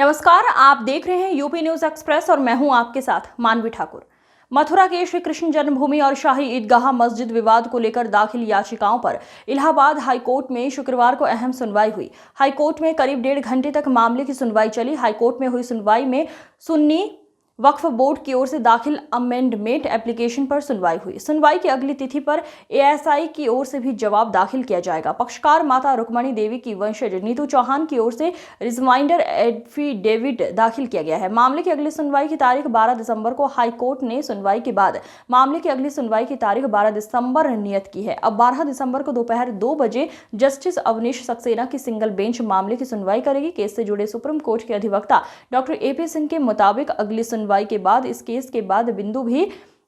नमस्कार, आप देख रहे हैं यूपी न्यूज एक्सप्रेस और मैं हूं आपके साथ मानवी ठाकुर। मथुरा के श्री कृष्ण जन्मभूमि और शाही ईदगाह मस्जिद विवाद को लेकर दाखिल याचिकाओं पर इलाहाबाद हाईकोर्ट में शुक्रवार को अहम सुनवाई हुई। हाईकोर्ट में करीब 1.5 घंटे तक मामले की सुनवाई चली। हाईकोर्ट में हुई सुनवाई में सुन्नी वक्फ बोर्ड की ओर से दाखिल अमेंडमेंट एप्लीकेशन पर सुनवाई हुई। सुनवाई की अगली तिथि पर एएसआई की ओर से भी जवाब दाखिल किया जाएगा। पक्षकार माता रुक्मणी देवी की वंशज नीतू चौहान की ओर से रिमाइंडर एफिडेविट दाखिल किया गया है। मामले की अगली सुनवाई की तारीख 12 दिसंबर को हाईकोर्ट ने सुनवाई के बाद मामले की अगली सुनवाई की तारीख 12 दिसंबर नियत की है। अब 12 दिसंबर को दोपहर 2 बजे जस्टिस अवनीश सक्सेना की सिंगल बेंच मामले की सुनवाई करेगी। केस से जुड़े सुप्रीम कोर्ट के अधिवक्ता डॉक्टर एपी सिंह के मुताबिक अगली सुनवाई के बाद इस केस के बाद बिंदु भी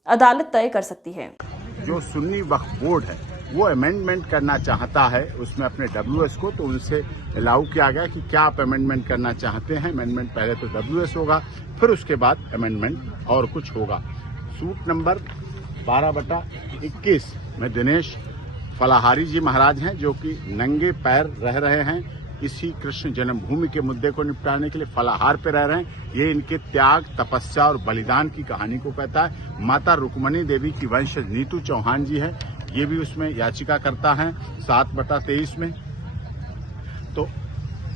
अदालत तय कर सकती है। जो सुन्नी वक्फ बोर्ड है वो अमेंडमेंट करना चाहता है उसमें अपने डब्ल्यूएस को, तो उनसे अलाउ किया गया कि क्या आप अमेंडमेंट करना चाहते हैं। अमेंडमेंट पहले तो डब्ल्यूएस होगा, फिर उसके बाद अमेंडमेंट और कुछ होगा। सूट नंबर 12/21 में दिनेश फलाहारी जी महाराज हैं, जो कि नंगे पैर रह रहे हैं इसी कृष्ण जन्मभूमि के मुद्दे को निपटाने के लिए फलाहार पे रह रहे हैं। ये इनके त्याग, तपस्या और बलिदान की कहानी को कहता है। माता रुक्मणी देवी की वंशज नीतू चौहान जी है, ये भी उसमें याचिका करता है 7/23 में। तो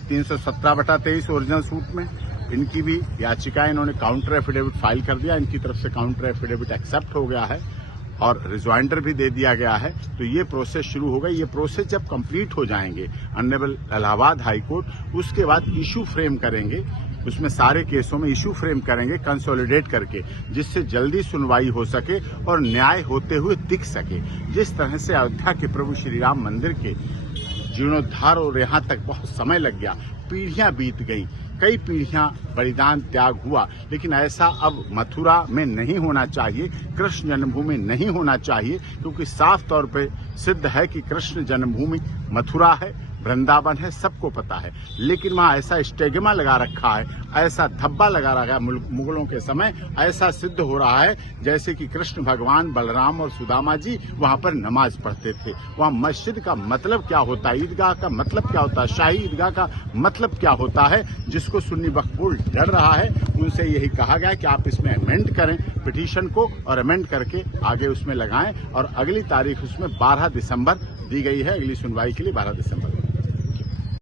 317/23 ओरिजिनल सूट में इनकी भी याचिका, इन्होंने काउंटर एफिडेविट फाइल कर दिया। इनकी तरफ से काउंटर एफिडेविट एक्सेप्ट हो गया है और रिजॉइंडर भी दे दिया गया है। तो ये प्रोसेस शुरू हो गई। ये प्रोसेस जब कंप्लीट हो जाएंगे ऑनरेबल इलाहाबाद हाई कोर्ट, उसके बाद इशू फ्रेम करेंगे। उसमें सारे केसों में इशू फ्रेम करेंगे कंसोलिडेट करके, जिससे जल्दी सुनवाई हो सके और न्याय होते हुए दिख सके। जिस तरह से अयोध्या के प्रभु श्री राम मंदिर के जीर्णोद्धार और यहाँ तक बहुत समय लग गया, पीढ़ियां बीत गई, कई पीढ़ियां बलिदान त्याग हुआ, लेकिन ऐसा अब मथुरा में नहीं होना चाहिए, कृष्ण जन्मभूमि नहीं होना चाहिए, क्योंकि साफ तौर पे सिद्ध है कि कृष्ण जन्मभूमि मथुरा है, वृंदावन है, सबको पता है। लेकिन वहाँ ऐसा स्टेगमा लगा रखा है, ऐसा धब्बा लगा रखा है मुगलों के समय, ऐसा सिद्ध हो रहा है जैसे कि कृष्ण भगवान, बलराम और सुदामा जी वहाँ पर नमाज पढ़ते थे। वहाँ मस्जिद का मतलब क्या होता है, ईदगाह का मतलब क्या होता है, शाही ईदगाह का मतलब क्या होता है, जिसको सुन्नी वक्फ बोर्ड लड़ रहा है। उनसे यही कहा गया कि आप इसमें अमेंड करें पिटीशन को और अमेंड करके आगे उसमें लगाएं। और अगली तारीख उसमें 12 दिसंबर दी गई है, अगली सुनवाई के लिए 12 दिसंबर।